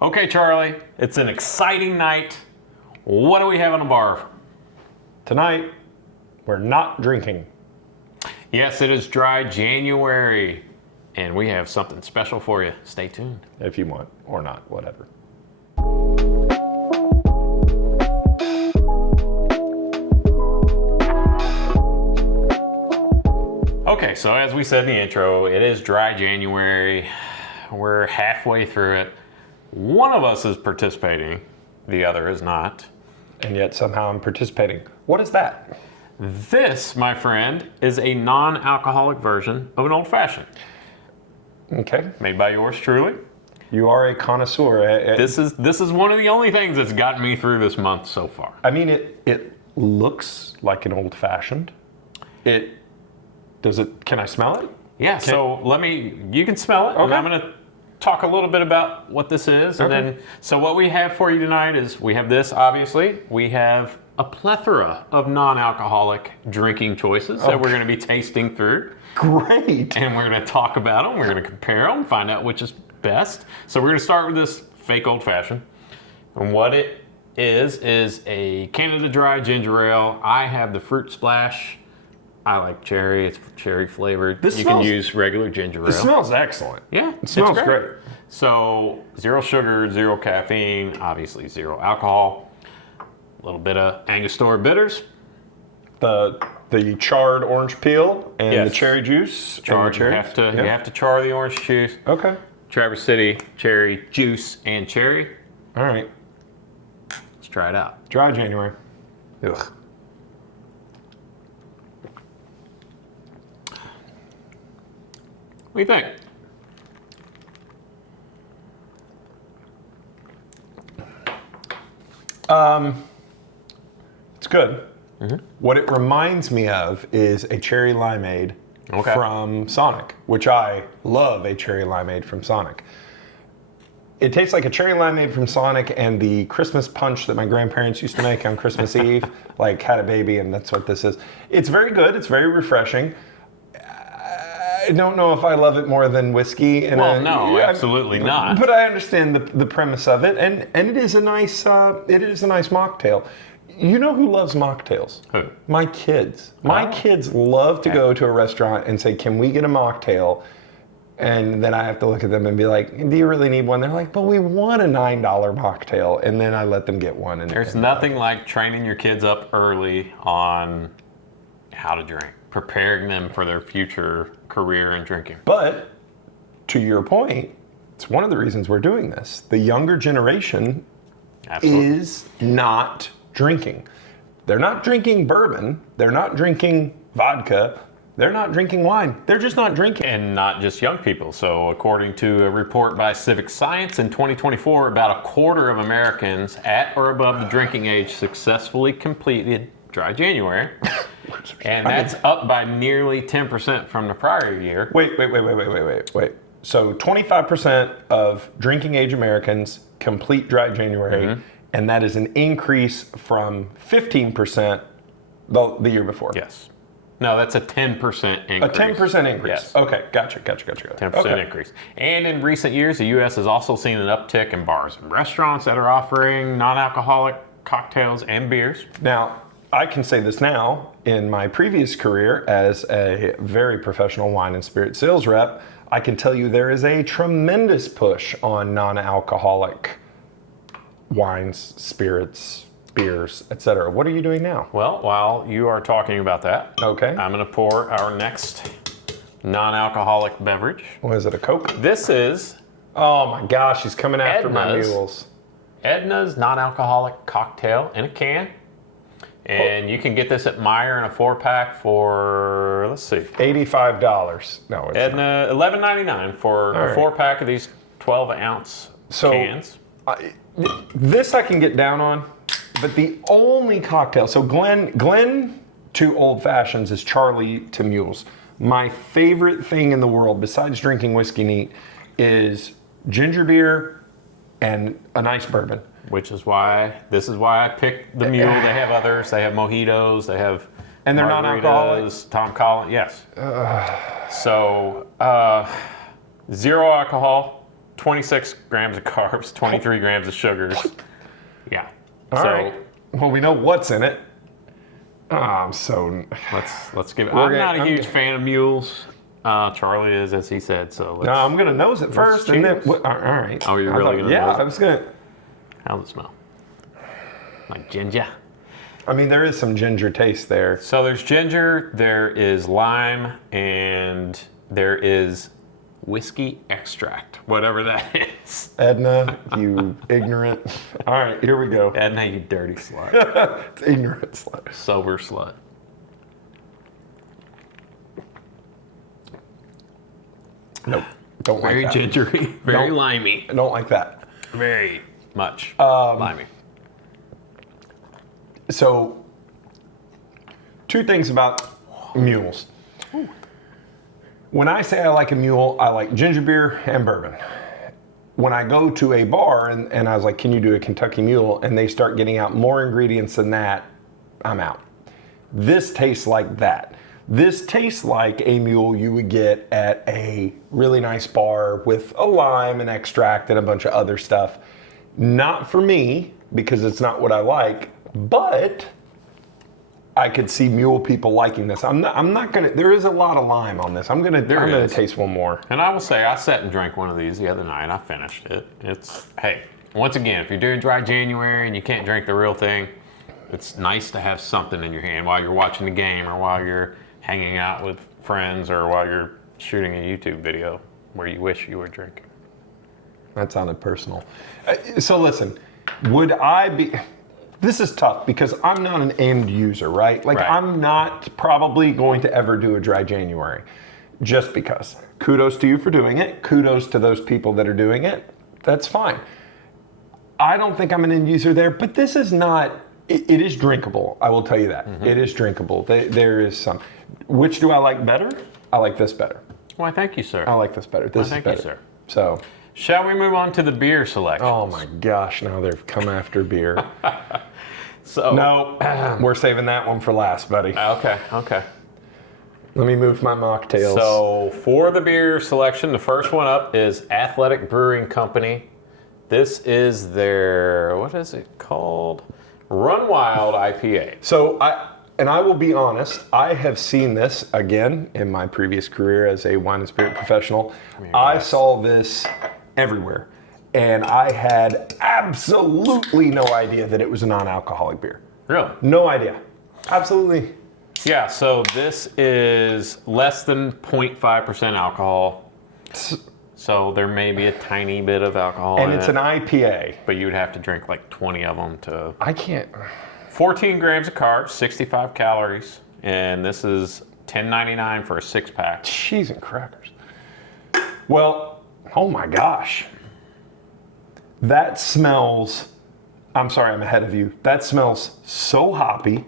Okay, Charlie, it's an exciting night. What do we have on the bar? Tonight, we're not drinking. Yes, it is dry January, and we have something special for you. Stay tuned. If you want, or not, whatever. Okay, so as we said in the intro, it is dry January. We're halfway through it. One of us is participating, the other is not. And yet somehow I'm participating. What is that? This, my friend, is a non-alcoholic version of an old fashioned. Okay. Made by yours truly. You are a connoisseur. This is one of the only things that's gotten me through this month so far. I mean, it looks like an old fashioned. Can I smell it? Yeah, so you can smell it, Okay. and I'm going to talk a little bit about what this is. And then, so what we have for you tonight is, we have this, obviously. We have a plethora of non-alcoholic drinking choices that we're going to be tasting through. Great. And we're going to talk about them, we're going to compare them, find out which is best. So we're going to start with this fake old fashioned. And what it is a Canada Dry ginger ale. I have the fruit splash. I like cherry. It's cherry flavored. You can use regular ginger ale. It smells excellent. Yeah, it smells it's great. So 0 sugar, 0 caffeine, obviously 0 alcohol. A little bit of Angostura bitters. The charred orange peel and the cherry juice. Charred. You have to char the orange juice. Okay. Traverse City cherry juice and cherry. All right. Let's try it out. Dry January. Ugh. What do you think? It's good. Mm-hmm. What it reminds me of is a cherry limeade from Sonic, which I love a cherry limeade from Sonic. It tastes like a cherry limeade from Sonic and the Christmas punch that my grandparents used to make on Christmas Eve, like had a baby, and that's what this is. It's very good. It's very refreshing. I don't know if I love it more than whiskey. Absolutely not. But I understand the premise of it, and it is a nice mocktail. You know who loves mocktails? Who? My kids. My kids love to go to a restaurant and say, "Can we get a mocktail?" And then I have to look at them and be like, "Do you really need one?" They're like, "But we want a $9 mocktail," and then I let them get one. There's nothing like training your kids up early on how to drink, preparing them for their future career in drinking. But to your point, it's one of the reasons we're doing this. The younger generation is not drinking. They're not drinking bourbon. They're not drinking vodka. They're not drinking wine. They're just not drinking. And not just young people. So according to a report by Civic Science in 2024, about a quarter of Americans at or above the drinking age successfully completed dry January. And that's up by nearly 10% from the prior year. Wait. So 25% of drinking age Americans complete dry January, and that is an increase from 15% the year before. Yes. No, that's a 10% increase. A 10% increase. Yes. Okay, gotcha. 10% increase. And in recent years, the U.S. has also seen an uptick in bars and restaurants that are offering non-alcoholic cocktails and beers. Now, I can say this now, in my previous career as a very professional wine and spirit sales rep, I can tell you there is a tremendous push on non-alcoholic wines, spirits, beers, etc. What are you doing now? Well, while you are talking about that, okay, I'm going to pour our next non-alcoholic beverage. What is it, a Coke? This is... Oh my gosh, he's coming after my mules. Edna's non-alcoholic cocktail in a can. And you can get this at Meijer in a 4-pack for, let's see, $85. No, it's Edna, $11.99 for a 4-pack of these 12-ounce cans. This I can get down on, but the only cocktail, so Glenn to old fashions is Charlie to mules. My favorite thing in the world, besides drinking whiskey neat, is ginger beer and a nice bourbon. Which is why, I picked the mule. They have others. They have mojitos. They have and they're non-alcoholic. Tom Collins, yes. So 0 alcohol, 26 grams of carbs, 23 grams of sugars. Yeah. All right. Well, we know what's in it. So let's give it. I'm not a huge fan of mules. Charlie is, as he said. So no, I'm gonna nose it first, and then all right. Oh, you're really gonna? Yeah, nose it? I was gonna. How's it smell? Like ginger. I mean, there is some ginger taste there. So there's ginger, there is lime, and there is whiskey extract, whatever that is. Edna, you ignorant. All right, here we go. Edna, you dirty slut. It's ignorant slut. Sober slut. Nope. Don't Very like that. gingery, very limey. I don't like that. Very much limey. So, two things about mules. Ooh. When I say I like a mule, I like ginger beer and bourbon. When I go to a bar and I was like, can you do a Kentucky mule? And they start getting out more ingredients than that, I'm out. This tastes like that. This tastes like a mule you would get at a really nice bar with a lime and extract and a bunch of other stuff. Not for me, because it's not what I like, but I could see mule people liking this. I'm not gonna. There is a lot of lime on this. I'm gonna taste one more. And I will say, I sat and drank one of these the other night. I finished it. Hey, once again, if you're doing dry January and you can't drink the real thing, it's nice to have something in your hand while you're watching the game or while you're hanging out with friends or while you're shooting a YouTube video where you wish you were drinking. That sounded personal. So listen, would I be? This is tough because I'm not an end user, right? Like I'm not probably going to ever do a dry January just because. Kudos to you for doing it. Kudos to those people that are doing it. That's fine. I don't think I'm an end user there, but this is not, it is drinkable. I will tell you that. Mm-hmm. It is drinkable. There is some. Which do I like better? I like this better. Why, thank you, sir. I like this better. This is better. Thank you, sir. So. Shall we move on to the beer selection? Oh my gosh, now they've come after beer. So no, we're saving that one for last, buddy. Okay. Let me move my mocktails. So for the beer selection, the first one up is Athletic Brewing Company. This is their, what is it called? Run Wild IPA. So I will be honest, I have seen this again in my previous career as a wine and spirit professional. I saw this everywhere. And I had absolutely no idea that it was a non-alcoholic beer. Really? No idea. Absolutely. Yeah, so this is less than 0.5% alcohol. So there may be a tiny bit of alcohol and in it's it, an IPA. but you would have to drink like 20 of them to... I can't... 14 grams of carbs, 65 calories, and this is $10.99 for a 6-pack. Cheese and crackers. Well, oh my gosh. That smells, I'm sorry, I'm ahead of you. That smells so hoppy,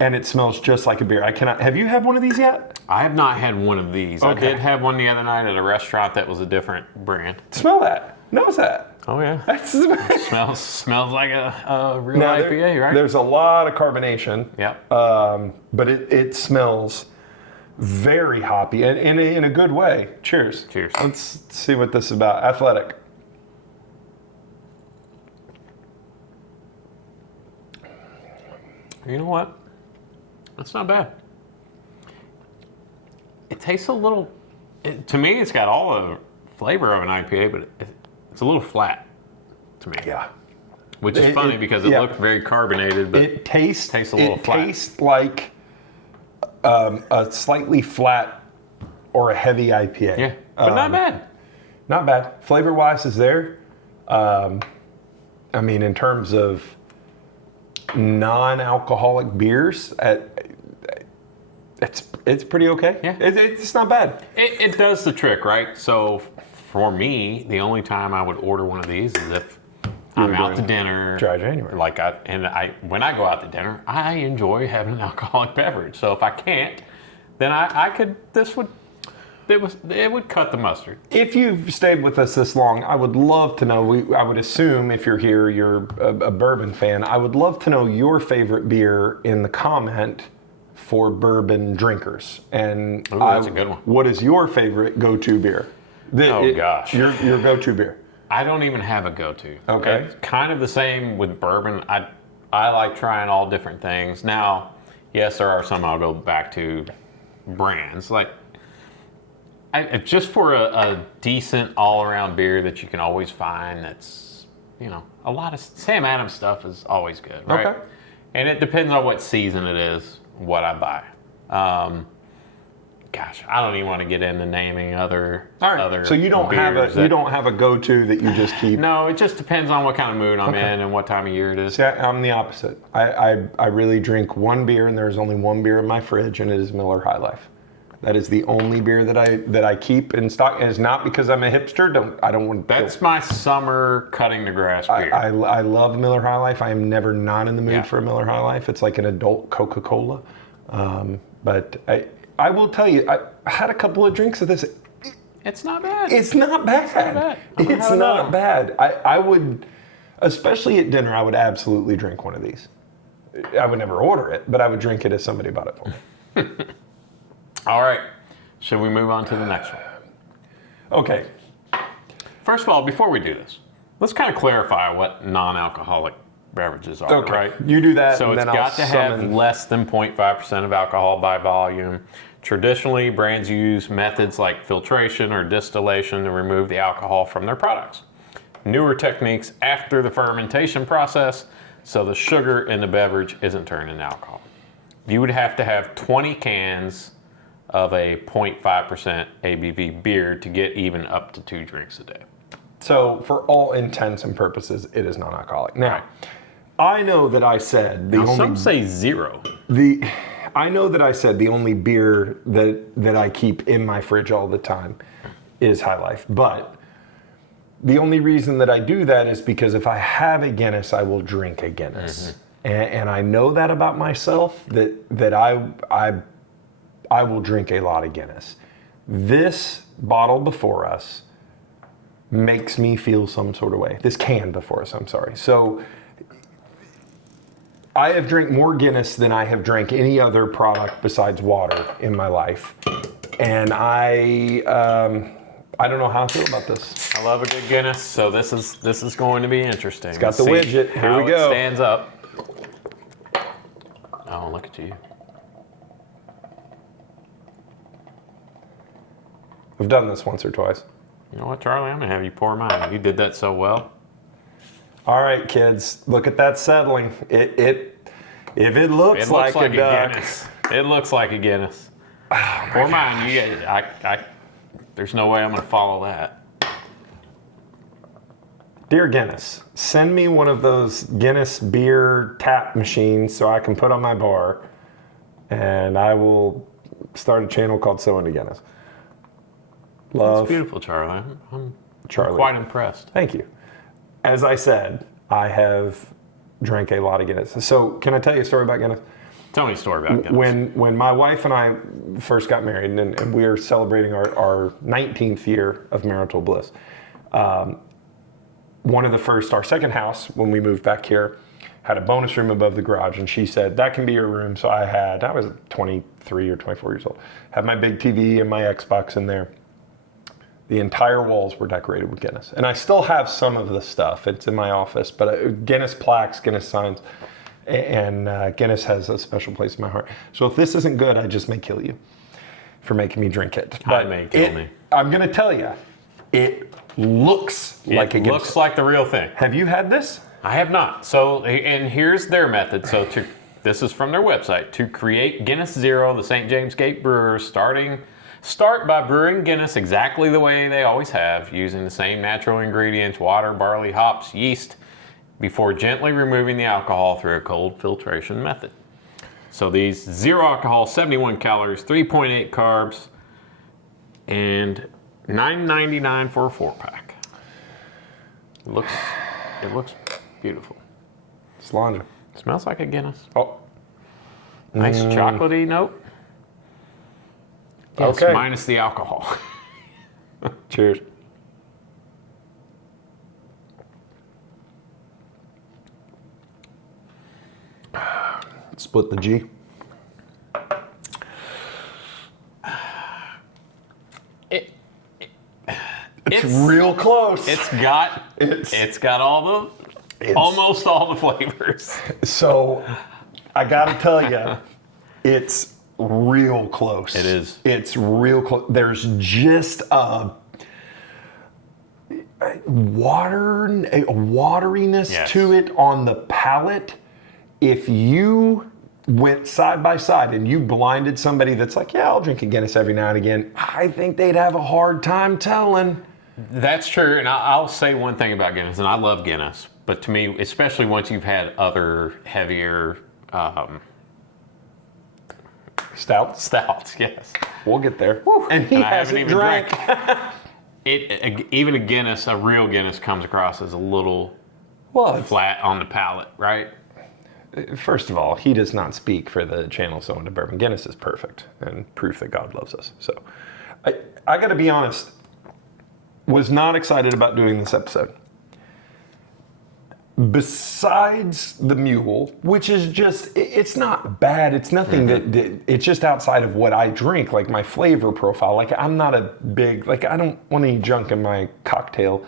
and it smells just like a beer. I cannot, have you had one of these yet? I have not had one of these. Okay. I did have one the other night at a restaurant that was a different brand. Smell that. Nose that. Oh yeah. That smells like a real IPA, right? There's a lot of carbonation. Yep. But it smells very hoppy and in a good way. Cheers. Cheers. Let's see what this is about. Athletic. You know what? That's not bad. It tastes a little, to me, it's got all the flavor of an IPA, but it's a little flat to me. Yeah. Which is funny because it looked very carbonated, but it tastes a little flat. It tastes like a slightly flat or a heavy IPA. Yeah, but not bad. Not bad. Flavor-wise is there. I mean, in terms of non-alcoholic beers, it's pretty okay. Yeah. It's not bad. It does the trick, right? So for me, the only time I would order one of these is if I'm out to dinner. Dry January. When I go out to dinner, I enjoy having an alcoholic beverage. So if I can't, then I could. It would cut the mustard. If you've stayed with us this long, I would love to know. I would assume if you're here, you're a bourbon fan. I would love to know your favorite beer in the comment for bourbon drinkers. And that's a good one. What is your favorite go-to beer? Gosh. Your go-to beer. I don't even have a go-to. Okay. It's kind of the same with bourbon. I like trying all different things. Now, yes, there are some I'll go back to brands. Like, just for a decent all-around beer that you can always find that's, a lot of Sam Adams stuff is always good, right? Okay. And it depends on what season it is, what I buy. Gosh, I don't even want to get into naming other. All right. Other So you don't have a go-to that you just keep. No, it just depends on what kind of mood I'm in and what time of year it is. See, I'm the opposite. I really drink one beer, and there's only one beer in my fridge, and it is Miller High Life. That is the only beer that I keep in stock, and it's not because I'm a hipster. I don't want. That's my summer cutting the grass beer. I love Miller High Life. I am never not in the mood for a Miller High Life. It's like an adult Coca-Cola, but I will tell you, I had a couple of drinks of this. It's not bad. It's not bad. It's not bad. I would, especially at dinner, I would absolutely drink one of these. I would never order it, but I would drink it if somebody bought it for me. All right. Should we move on to the next one? Okay. First of all, before we do this, let's kind of clarify what non-alcoholic beverages are, right? You do that, so and it's then got to have less than 0.5% of alcohol by volume. Traditionally, brands use methods like filtration or distillation to remove the alcohol from their products. Newer techniques after the fermentation process, so the sugar in the beverage isn't turned into alcohol. You would have to have 20 cans of a 0.5% ABV beer to get even up to 2 drinks a day. So for all intents and purposes, it is non-alcoholic. Now, I know that I said some say 0. I know that I said the only beer that I keep in my fridge all the time is High Life. But the only reason that I do that is because if I have a Guinness, I will drink a Guinness. Mm-hmm. And I know that about myself, that I will drink a lot of Guinness. This bottle before us makes me feel some sort of way. This can before us, I'm sorry. So I have drank more Guinness than I have drank any other product besides water in my life. And I don't know how I feel about this. I love a good Guinness, so this is going to be interesting. It's got the widget. Here we go. It stands up. Oh, look at you. I've done this once or twice. You know what, Charlie? I'm going to have you pour mine. You did that so well. All right, kids. Look at that settling. If it looks like a duck. Guinness. It looks like a Guinness. Oh, pour mine. There's no way I'm going to follow that. Dear Guinness, send me one of those Guinness beer tap machines so I can put on my bar, and I will start a channel called So Into Guinness. Love. It's beautiful, Charlie. I'm Charlie. quite impressed. Thank you. As I said, I have drank a lot of Guinness. So can I tell you a story about Guinness? Tell me a story about Guinness. When my wife and I first got married, and we are celebrating our 19th year of marital bliss, our second house, when we moved back here, had a bonus room above the garage, and she said, that can be your room. So I was 23 or 24 years old, had my big TV and my Xbox in there. The entire walls were decorated with Guinness. And I still have some of the stuff. It's in my office, but Guinness plaques, Guinness signs, and Guinness has a special place in my heart. So if this isn't good, I just may kill you for making me drink it. But I may kill me. I'm going to tell you, it looks like a Guinness. It looks like the real thing. Have you had this? I have not. So, and here's their method. So this is from their website. To create Guinness Zero, the St. James Gate Brewers start by brewing Guinness exactly the way they always have, using the same natural ingredients, water, barley, hops, yeast, before gently removing the alcohol through a cold filtration method. So these 0 alcohol, 71 calories, 3.8 carbs, and $9.99 for a 4-pack. It looks beautiful. Cilantro. Smells like a Guinness. Oh. Nice chocolatey note. Yes, okay. Minus the alcohol. Cheers. Split the G. It's real close. It's got almost all the flavors. So I gotta tell you, it's real close. It is. It's real close. There's just a wateriness to it on the palate. If you went side by side and you blinded somebody that's like, yeah, I'll drink a Guinness every now and again, I think they'd have a hard time telling. That's true, and I'll say one thing about Guinness, and I love Guinness, but to me, especially once you've had other heavier stouts, yes. We'll get there. And I haven't even drank. Even a Guinness, a real Guinness, comes across as a little flat on the palate, right? First of all, he does not speak for the channel So Into Bourbon. Guinness is perfect and proof that God loves us. So I got to be honest, was not excited about doing this episode. Besides the mule, which is just, it's not bad. It's nothing that, it's just outside of what I drink, like my flavor profile. Like I'm not a big, like I don't want any junk in my cocktail.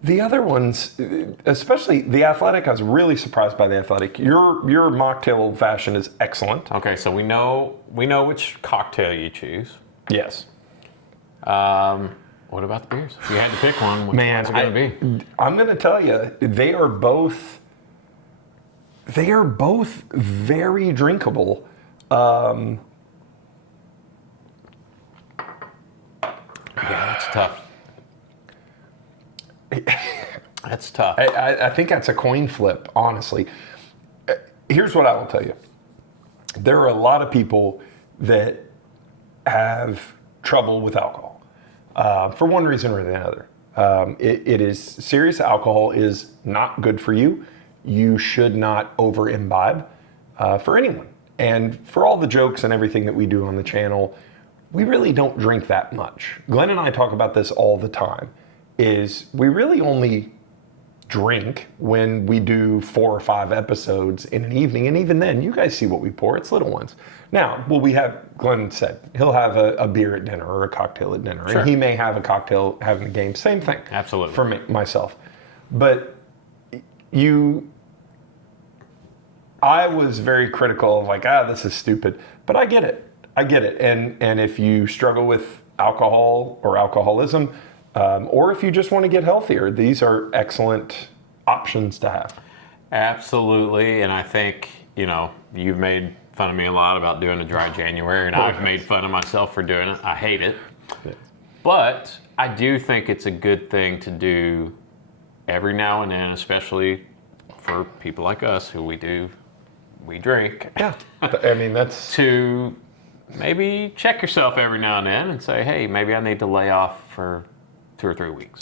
The other ones, especially the Athletic, I was really surprised by the Athletic. Your mocktail old fashioned is excellent. Okay, so we know which cocktail you choose. Yes. What about the beers? If you had to pick one, which one's it going to be? I'm going to tell you, they are both very drinkable. Yeah, that's tough. That's tough. I think that's a coin flip, honestly. Here's what I will tell you. There are a lot of people that have trouble with alcohol for one reason or the other. It is serious. Alcohol is not good for you. You should not over imbibe for anyone. And for all the jokes and everything that we do on the channel, we really don't drink that much. Glenn and I talk about this all the time. Is we really only drink when we do 4 or 5 episodes in an evening, and even then, you guys see what we pour. It's little ones. Now, will we have? Glenn said he'll have a beer at dinner or a cocktail at dinner, sure. And he may have a cocktail having a game. Same thing. Absolutely. For myself, but I was very critical of like, this is stupid, but I get it. And if you struggle with alcohol or alcoholism. Or if you just want to get healthier, these are excellent options to have. Absolutely, and I think, you've made fun of me a lot about doing a dry January, and I've made fun of myself for doing it. I hate it. Yes. But I do think it's a good thing to do every now and then, especially for people like us who we drink. Yeah, I mean, that's... To maybe check yourself every now and then and say, hey, maybe I need to lay off for 2 or 3 weeks.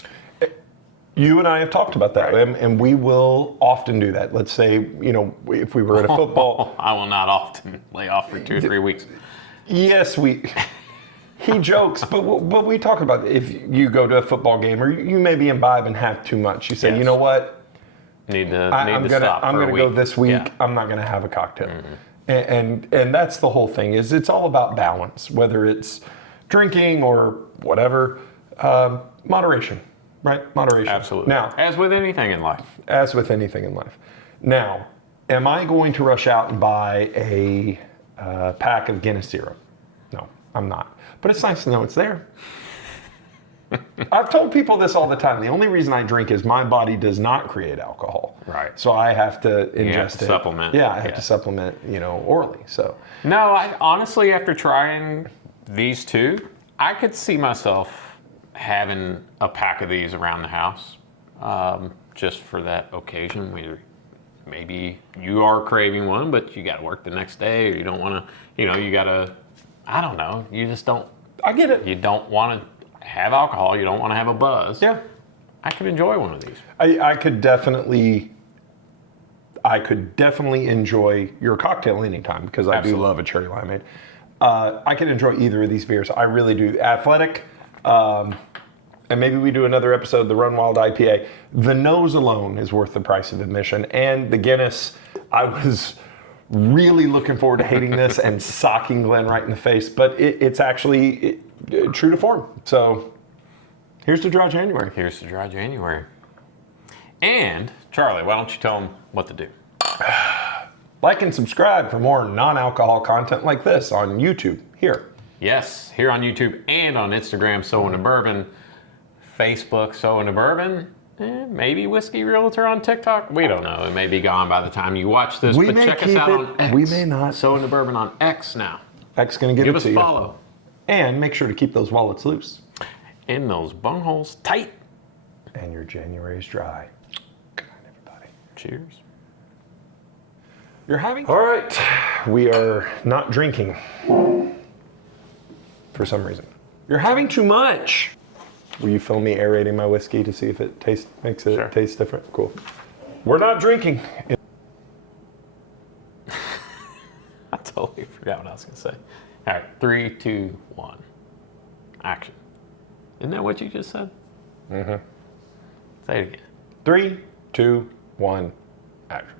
You and I have talked about that, right? And we will often do that. Let's say, if we were at a football... I will not often lay off for 2 or 3 weeks. Yes, he jokes, but we talk about if you go to a football game or you maybe imbibe and have too much. You say, yes. You know what? I'm going to go this week. Yeah. I'm not going to have a cocktail. Mm-hmm. And that's the whole thing. Is it's all about balance, whether it's drinking or whatever. Moderation, right? Moderation. Absolutely. Now, as with anything in life. Now, am I going to rush out and buy a pack of Guinness Zero? No, I'm not. But it's nice to know it's there. I've told people this all the time. The only reason I drink is my body does not create alcohol. Right. So I have to ingest it. Supplement. Yeah, I have to supplement, orally. So. No, I honestly, after trying these two, I could see myself having a pack of these around the house, just for that occasion. Maybe you are craving one, but you got to work the next day, or you don't want to, you got to, I don't know, you just don't. I get it. You don't want to have alcohol, you don't want to have a buzz. Yeah. I could enjoy one of these. I could definitely enjoy your cocktail anytime, because I do love a cherry limeade. I can enjoy either of these beers. I really do. Athletic, and maybe we do another episode, the Run Wild IPA. The nose alone is worth the price of admission. And the Guinness, I was really looking forward to hating this and socking Glenn right in the face, but it's actually true to form. So Here's to dry January. Here's to dry January. And Charlie, why don't you tell them what to do? Like and subscribe for more non-alcohol content like this on YouTube. Here. Yes, here on YouTube and on Instagram, So Into Bourbon, Facebook, So Into Bourbon, maybe Whiskey Realtor on TikTok. We don't know. It may be gone by the time you watch this. We but may check us keep out it. on X. We may not. So Into Bourbon on X now. X gonna give Give it us to a you. follow. And make sure to keep those wallets loose. And those bungholes tight. And your January's dry. Good night, everybody. Cheers. You're having? All right. We are not drinking. For some reason. You're having too much. Will you film me aerating my whiskey to see if it makes it taste different? Cool. We're not drinking. I totally forgot what I was going to say. All right, 3, 2, 1. Action. Isn't that what you just said? Mm-hmm. Say it again. 3, 2, 1. Action.